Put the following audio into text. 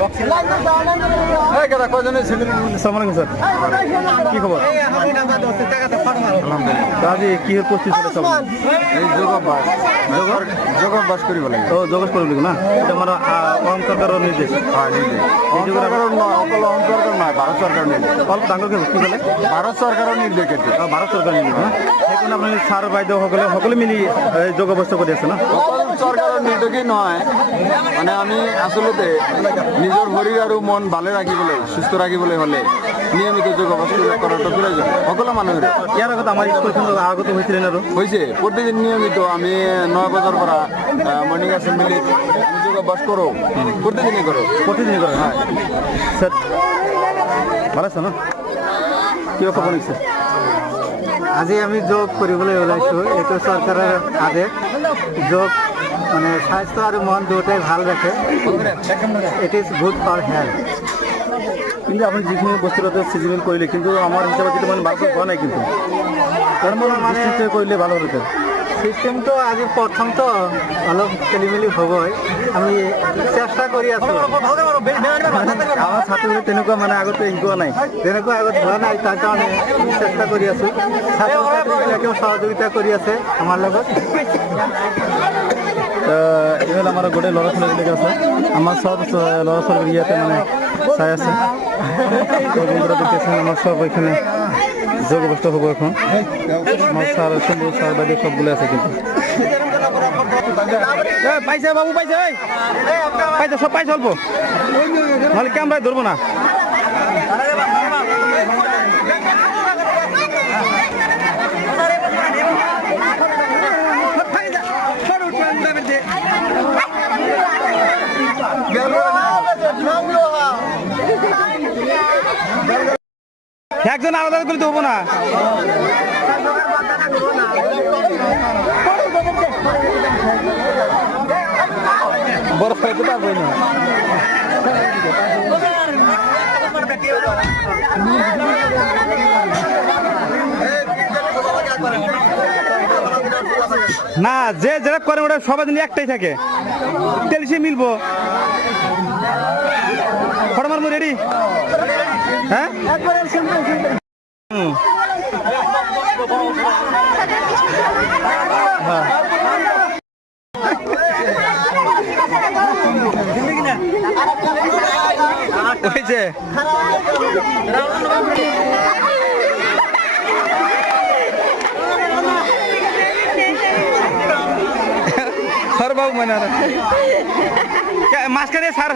আসসালামু আলাইকুম স্যার, কি খবর? আজ কি প্রস্তুতি চলেছে? এই যোগাভ্যাস করি বলে ও যোগাস করবি না, এটা আমার অসম সরকারের নির্দেশ। অসম সরকার নয়, ভারত সরকার নির্দেশ। অল্প ডাঙ্গর কি বলে? ভারত সরকারের নির্দেশ। ভারত সরকার নির্দেশ না, এখন আপনি স্যার বাইদেউ সকলে মিলি যোগ অবস্থা করে আছে না? সরকারের নির্দেশই নয়, মানে আমি আসলে নিজের শরীর আর মন ভালো রাখিবলে, সুস্থ রাখিবলে হলে নিয়মিত যোগ অভ্যাস করাটা প্রয়োজন সকলে মানুষের। ইয়ার আগত আমার স্কুল কিন্তু আগত হয়েছিলেন আরো হয়েছে প্রতিদিন নিয়মিত আমি 9 বছর পর মর্নিং অ্যাসেম্বলি যোগ অভ্যাস করো, প্রতিদিনই করো। প্রতিদিনই করেন? হ্যাঁ স্যার, ভালো আছে না? কি খবর নিচ্ছে? আজি আমি যোগ কৰিবলৈ ওলাইছোঁ। এইটো চৰকাৰৰ আদেশ। যোগ মানে স্বাস্থ্য আৰু মন দুয়োটাই ভাল ৰাখে। It is good for health. কিন্তু আপনি যিখিনি বস্তুটা সিজনেল করলে, কিন্তু আমার হিসাবে কিন্তু মানে ভালো হওয়া নাই, কিন্তু তার মানে করলে ভালো হতো। চিষ্টেমটো আজি প্ৰথম তো অলপ খেলি মেলি হ'বই, আমি চেষ্টা কৰি আছোঁ। আমার ছাত্রদের তেনেকুৱা মানে আগতে শিকোৱা নাই, যেনেকুৱা আগত হোৱা নাই, তাৰ কাৰণে চেষ্টা কৰি আছোঁ। ছাত্ৰ ছাত্ৰীবিলাকেও সহযোগিতা কৰি আছে আমাৰ লগত। এবার আমার গোটে ল'ৰা ছোৱালীবিলাক আছে, আমার সব ল'ৰা ছোৱালী ইয়াতে মানে চাই আছে। বন্ধুরা দেখতেছেন আমার সব এখানে যোগ অবস্থা হবো এখন। আমার স্যার সুন্দর স্যার বাইরে সবগুলো আছে, কিন্তু পাইছে বাবু, পাইছে পাইছে, সব পাইছে অল্প, নাহলে ক্যামেরায় ধরবো না। একজন আলাদা করে তো হবো না। বরফ খাইতে পারবো না। না, যে যেটা করে ওটা সবাই দিন একটাই থাকে, তেল সে মিলবো। Photo ready? হ্যাঁ হয়েছে। সর বাবু মানে মাঝখানে স্যার